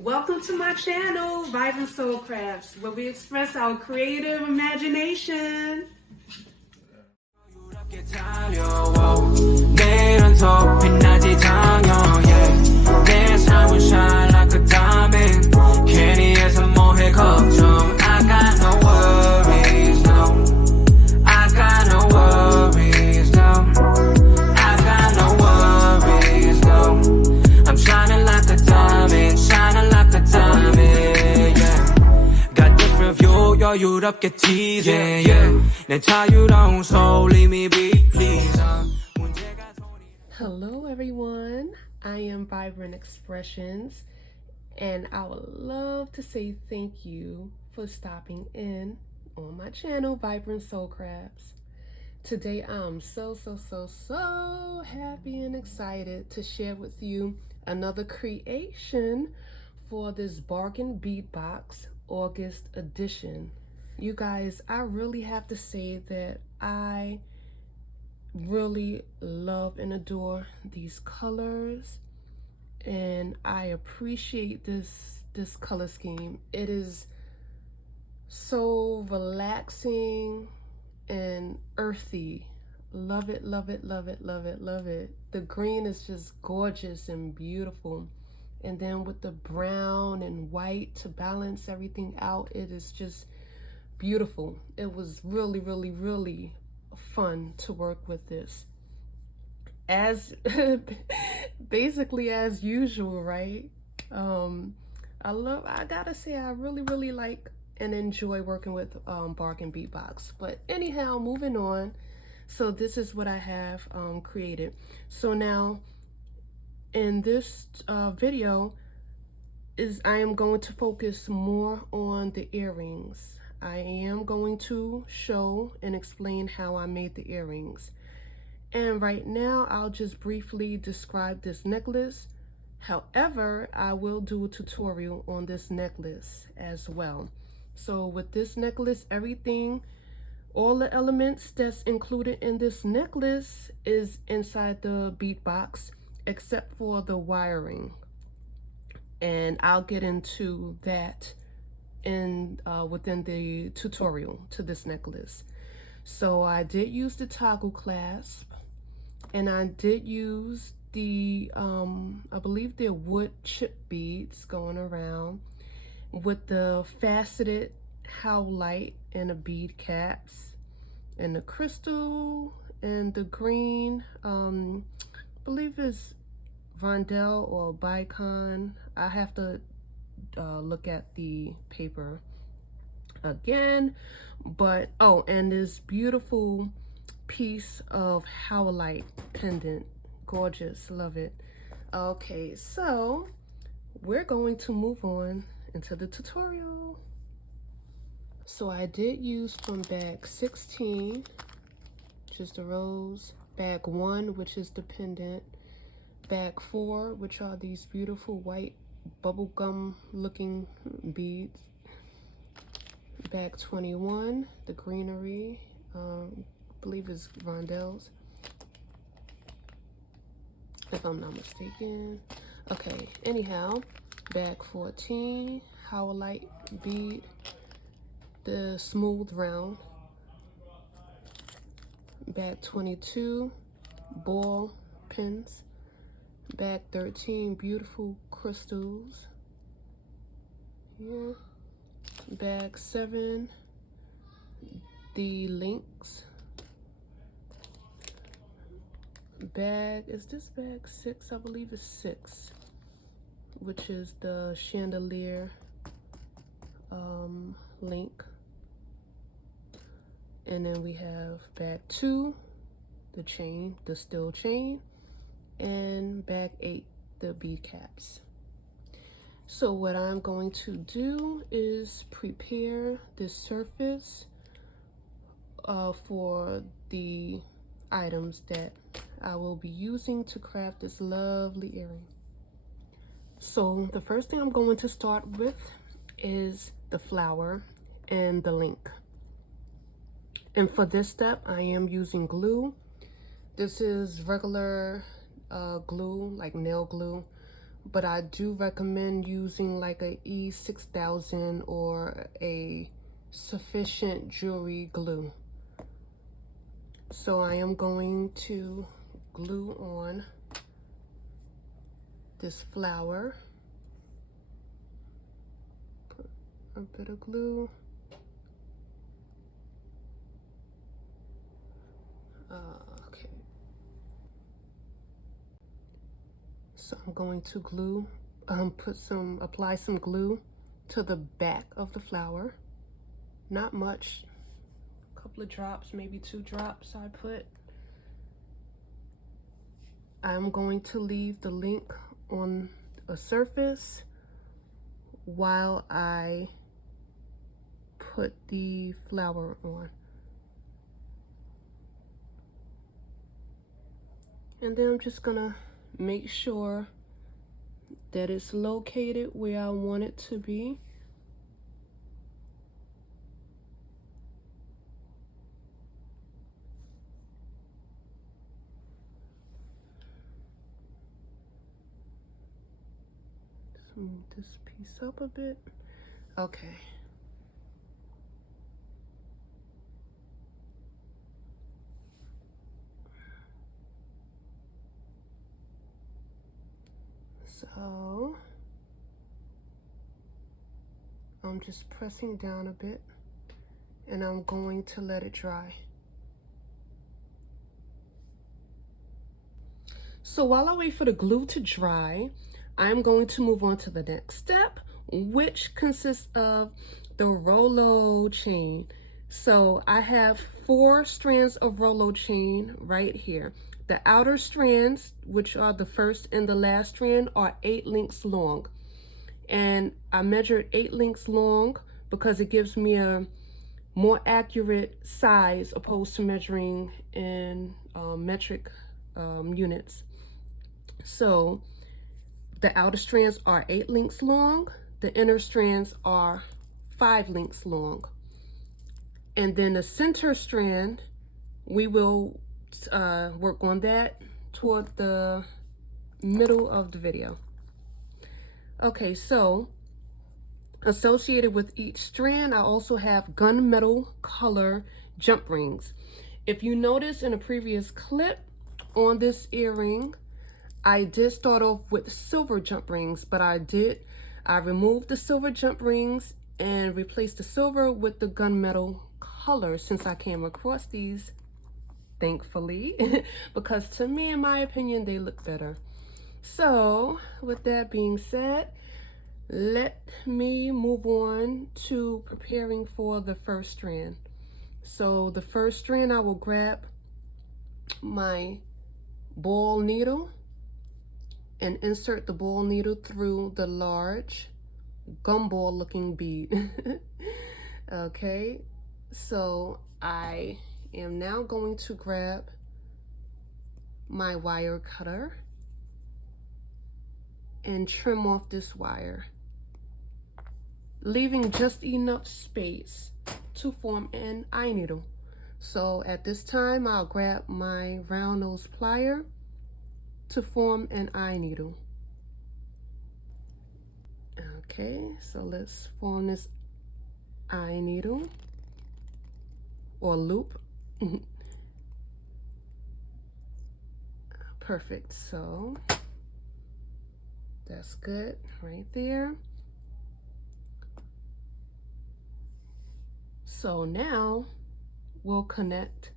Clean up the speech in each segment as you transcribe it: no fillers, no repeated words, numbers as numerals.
Welcome to my channel, Vibrant Soul Crafts, where we express our creative imagination. I got no worries, no. I got no worries, no. I got no worries, no. I'm shining like a diamond, yeah. got different view, 여유롭게 teasing, yeah. 내 자유로운 soul, leave me be, please. Hello everyone, I am Vibrant Expressions, and I would love to say thank you for stopping in on my channel, Vibrant Soul Crafts. Today I'm so happy and excited to share with you another creation for this bargain bead box August edition. You guys, I really have to say that I really love and adore these colors, and I appreciate this color scheme. It is so relaxing and earthy. Love it, love it, love it, love it, love it. The green is just gorgeous and beautiful, and then with the brown and white to balance everything out, it is just beautiful. It was really fun to work with this, as basically as usual, right? I gotta say, I really like and enjoy working with bargain bead box. But anyhow, moving on. So this is what I have created. So now in this video I am going to focus more on the earrings. I am going to show and explain how I made the earrings. And right now, I'll just briefly describe this necklace. However, I will do a tutorial on this necklace as well. So with this necklace, all the elements that's included in this necklace is inside the bead box, except for the wiring. And I'll get into that within the tutorial to this necklace. So I did use the toggle clasp, and I did use the I believe they're wood chip beads going around with the faceted howlite and the bead caps and the crystal and the green I believe it's Rondell or Bicon. I have to look at the paper again, but oh, and this beautiful piece of howlite pendant, gorgeous, love it. Okay, so we're going to move on into the tutorial. So I did use from bag 16, which is the rose, bag 1, which is the pendant, bag 4, which are these beautiful white bubblegum looking beads, bag 21, the greenery, I believe is Rondell's, if I'm not mistaken. Okay, anyhow, bag 14, howlite bead, the smooth round, bag 22, ball pins, bag 13, beautiful crystals, yeah, bag 7, the links, is this bag 6? I believe it's 6, which is the chandelier link. And then we have bag 2, the chain, the steel chain, and bag 8, the bead caps. So what I'm going to do is prepare this surface for the items that I will be using to craft this lovely earring. So the first thing I'm going to start with is the flower and the link. And for this step, I am using glue. This is regular glue, like nail glue, but I do recommend using like a E6000 or a sufficient jewelry glue. So I am going to glue on this flower. Put a bit of glue. Okay. So I'm going to glue, apply some glue to the back of the flower. Not much, a couple of drops, maybe 2 drops I put. I'm going to leave the link on a surface while I put the flower on. And then I'm just gonna make sure that it's located where I want it to be. Just move this piece up a bit. Okay. So I'm just pressing down a bit and I'm going to let it dry. So while I wait for the glue to dry, I'm going to move on to the next step, which consists of the Rolo chain. So I have 4 strands of Rolo chain right here. The outer strands, which are the first and the last strand, are 8 links long. And I measured 8 links long because it gives me a more accurate size opposed to measuring in metric units. So the outer strands are 8 links long. The inner strands are 5 links long. And then the center strand, we will work on that toward the middle of the video. Okay, so associated with each strand, I also have gunmetal color jump rings. If you notice in a previous clip on this earring, I did start off with silver jump rings, but I removed the silver jump rings and replaced the silver with the gunmetal color since I came across these, thankfully, because to me, in my opinion, they look better. So with that being said, let me move on to preparing for the first strand. So the first strand, I will grab my ball needle and insert the ball needle through the large gumball looking bead. Okay, so I am now going to grab my wire cutter and trim off this wire, leaving just enough space to form an eye needle. So at this time, I'll grab my round nose plier to form an eye needle. Okay, so let's form this eye needle or loop. Perfect, so that's good right there. So now we'll connect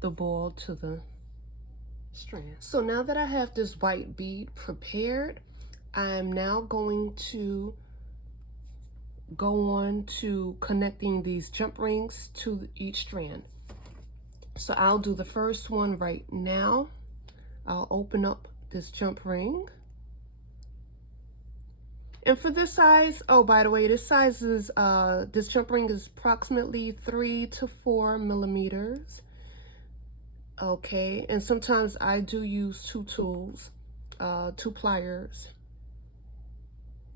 the ball to the strand. So now that I have this white bead prepared, I'm now going to go on to connecting these jump rings to each strand. So I'll do the first one right now. I'll open up this jump ring. And for this size, oh, by the way, this size is, this jump ring is approximately 3 to 4 millimeters. Okay, and sometimes I do use 2 tools, 2 pliers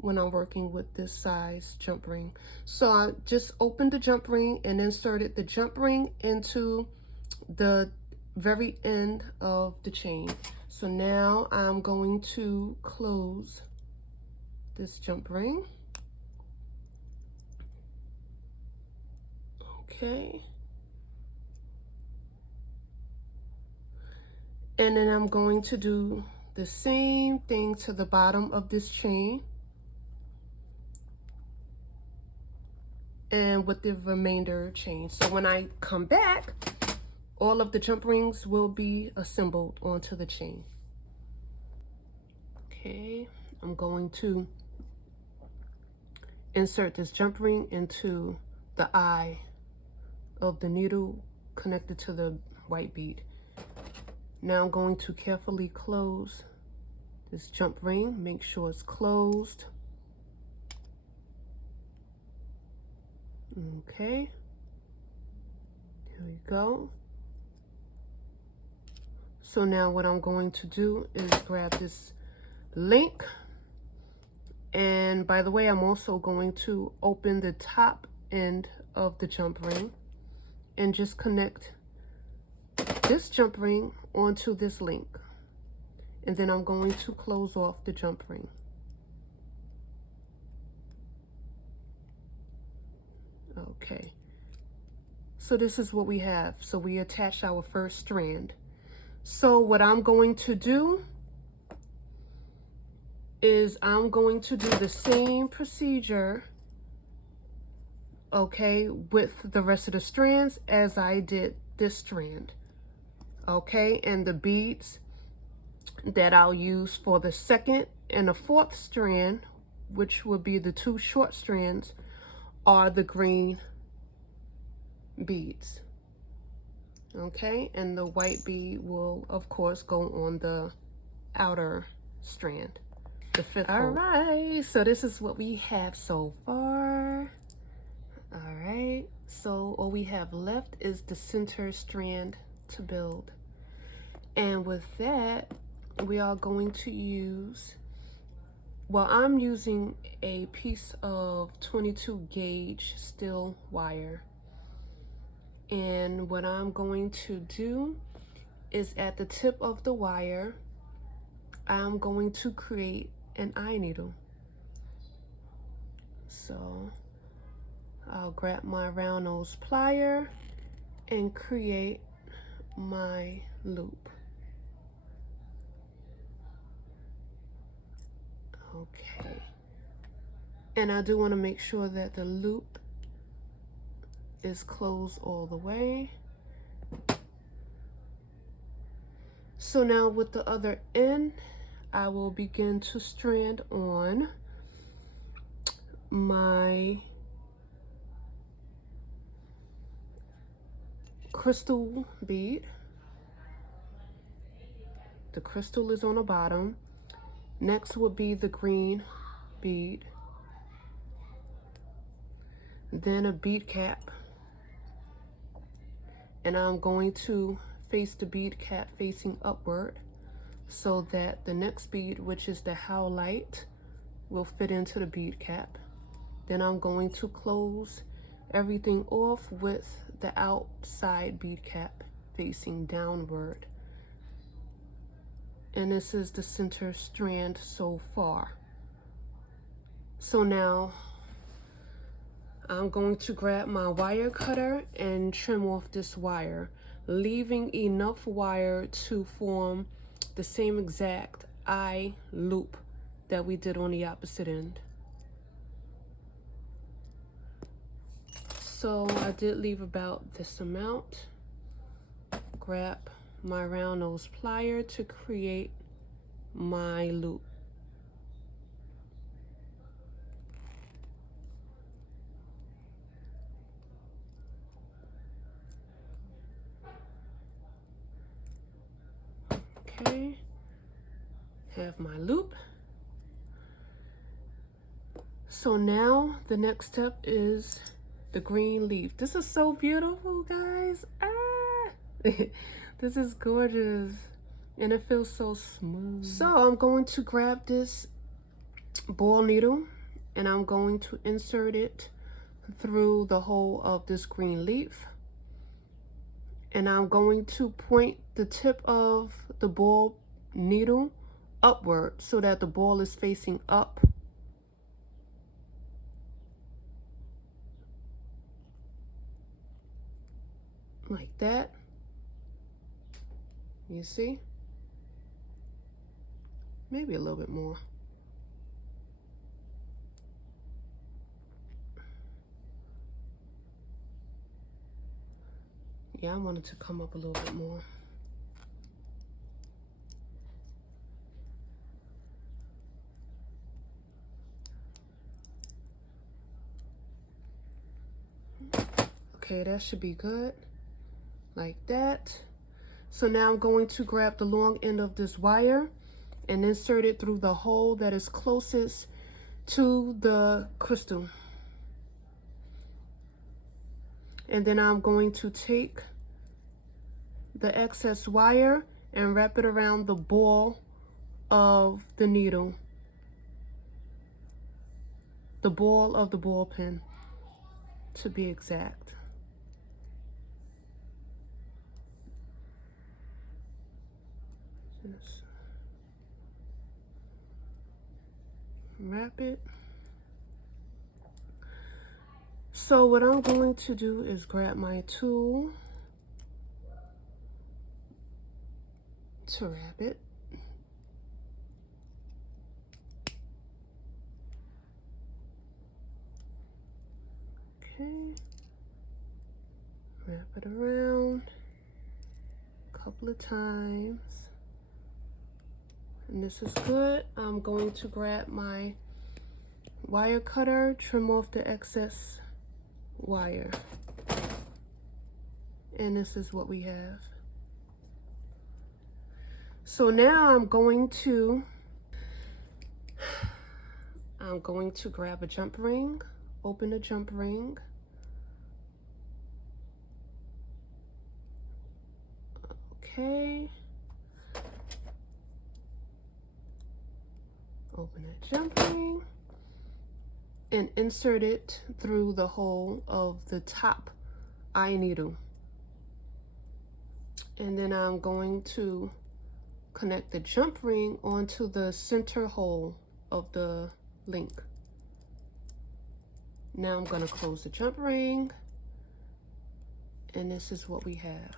when I'm working with this size jump ring. So I just opened the jump ring and inserted the jump ring into the very end of the chain. So now I'm going to close this jump ring. Okay. And then I'm going to do the same thing to the bottom of this chain and with the remainder chain. So when I come back, all of the jump rings will be assembled onto the chain. Okay, I'm going to insert this jump ring into the eye of the needle connected to the white bead. Now I'm going to carefully close this jump ring, make sure it's closed. Okay, here we go. So now what I'm going to do is grab this link, and by the way, I'm also going to open the top end of the jump ring and just connect this jump ring onto this link, and then I'm going to close off the jump ring. Okay, so this is what we have. So we attached our first strand. So what I'm going to do is I'm going to do the same procedure, okay, with the rest of the strands as I did this strand. Okay, and the beads that I'll use for the second and the fourth strand, which will be the two short strands, are the green beads. Okay, and the white bead will of course go on the outer strand, the fifth. All right, so this is what we have so far. All right, so all we have left is the center strand to build, and with that we are going to use, well, I'm using a piece of 22 gauge steel wire. And what I'm going to do is at the tip of the wire, I'm going to create an eye needle. So I'll grab my round nose plier and create my loop. Okay. And I do want to make sure that the loop is closed all the way. So now with the other end, I will begin to strand on my crystal bead. The crystal is on the bottom. Next will be the green bead, then a bead cap. And I'm going to face the bead cap facing upward so that the next bead, which is the howlite, will fit into the bead cap. Then I'm going to close everything off with the outside bead cap facing downward. And this is the center strand so far. So now I'm going to grab my wire cutter and trim off this wire, leaving enough wire to form the same exact eye loop that we did on the opposite end. So I did leave about this amount. Grab my round nose plier to create my loop. Okay, have my loop. So now the next step is the green leaf. This is so beautiful, guys. This is gorgeous and it feels so smooth. So I'm going to grab this ball needle and I'm going to insert it through the hole of this green leaf. And I'm going to point the tip of the ball needle upward so that the ball is facing up. Like that. You see? Maybe a little bit more. Yeah, I wanted to come up a little bit more. Okay, that should be good. Like that. So now I'm going to grab the long end of this wire and insert it through the hole that is closest to the crystal. And then I'm going to take the excess wire and wrap it around the ball of the needle, the ball of the ball pin, to be exact. Just wrap it. So what I'm going to do is grab my tool to wrap it. Okay, wrap it around a couple of times. And this is good. I'm going to grab my wire cutter, trim off the excess wire. And this is what we have. So now I'm going to grab a jump ring, open the jump ring. Okay. Open that jump ring and insert it through the hole of the top eye needle. And then I'm going to connect the jump ring onto the center hole of the link. Now I'm going to close the jump ring, and this is what we have.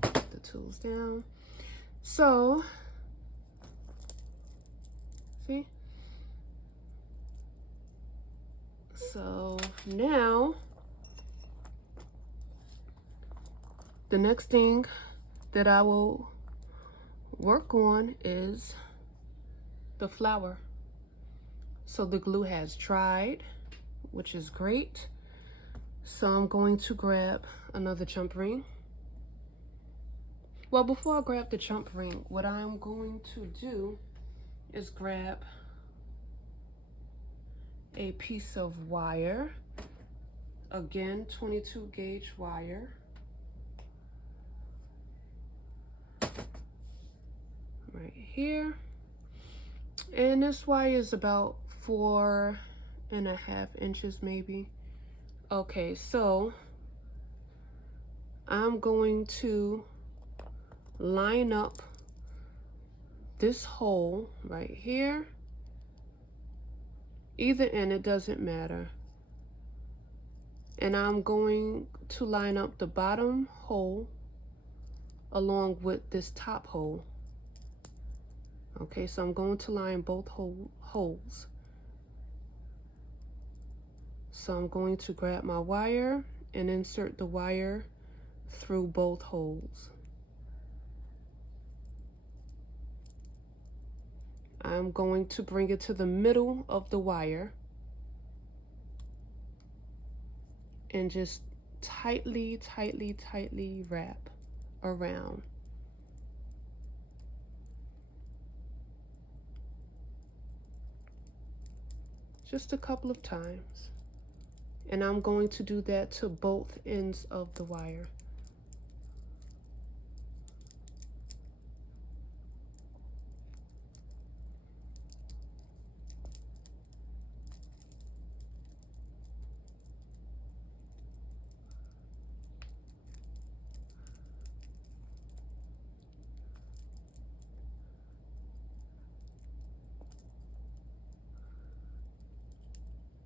Put the tools down. So, see? So now, the next thing that I will work on is the flower. So the glue has dried, which is great. So I'm going to grab another jump ring. Well, before I grab the jump ring, what I'm going to do is grab a piece of wire, again 22 gauge wire, right here, and this wire is about 4.5 inches maybe. Okay, so I'm going to line up this hole right here. Either end, it doesn't matter. And I'm going to line up the bottom hole along with this top hole. Okay, so I'm going to line both holes. So I'm going to grab my wire and insert the wire through both holes. I'm going to bring it to the middle of the wire and just tightly wrap around. Just a couple of times. And I'm going to do that to both ends of the wire.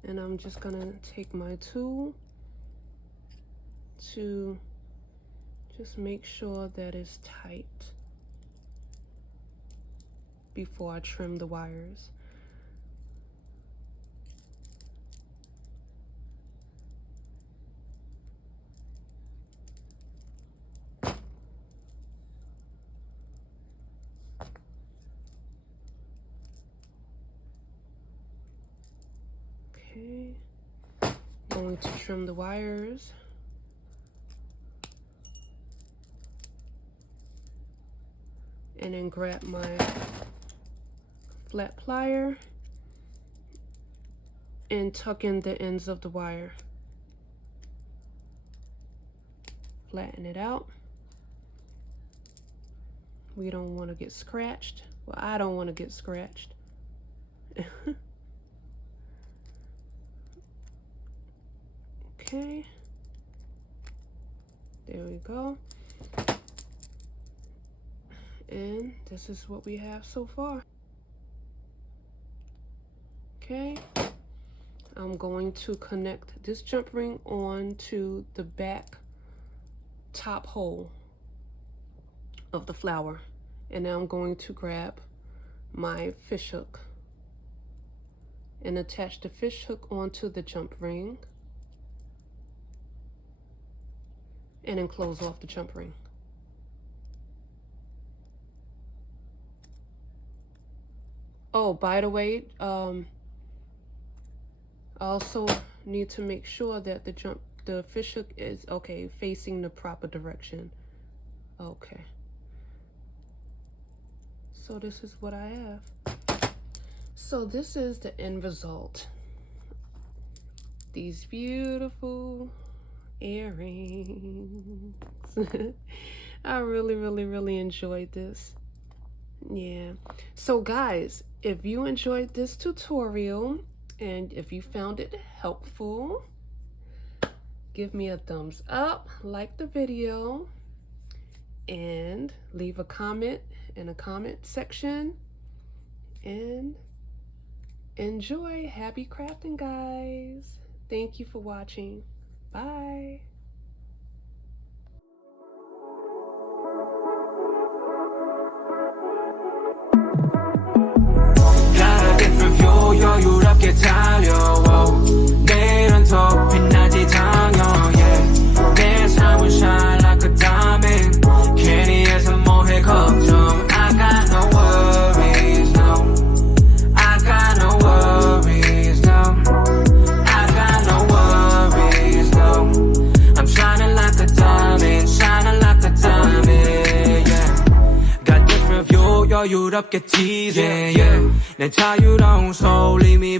And I'm just gonna take my tool to just make sure that it's tight before I trim the wires. Okay, going to trim the wires. And then grab my flat plier and tuck in the ends of the wire. Flatten it out. We don't want to get scratched. Well, I don't want to get scratched. Okay. There we go. And this is what we have so far. Okay, I'm going to connect this jump ring on to the back top hole of the flower. And now I'm going to grab my fish hook and attach the fish hook onto the jump ring and then close off the jump ring. Oh, by the way, I also need to make sure that the fish hook is facing the proper direction. Okay. So this is what I have. So this is the end result. These beautiful earrings. I really enjoyed this. Yeah. So guys, if you enjoyed this tutorial and if you found it helpful, give me a thumbs up, like the video, and leave a comment in the comment section, and enjoy. Happy crafting, guys. Thank you for watching. Bye. 여유롭게 달려와 내일은 더 빛나지 당연히 내 삶은 shine like a diamond 괜히 해서 뭐해 걱정 I got no worries no I got no worries no I got no worries no I'm shining like a diamond yeah got different view 여유롭게 tease yeah 내 자유로운 soul 이미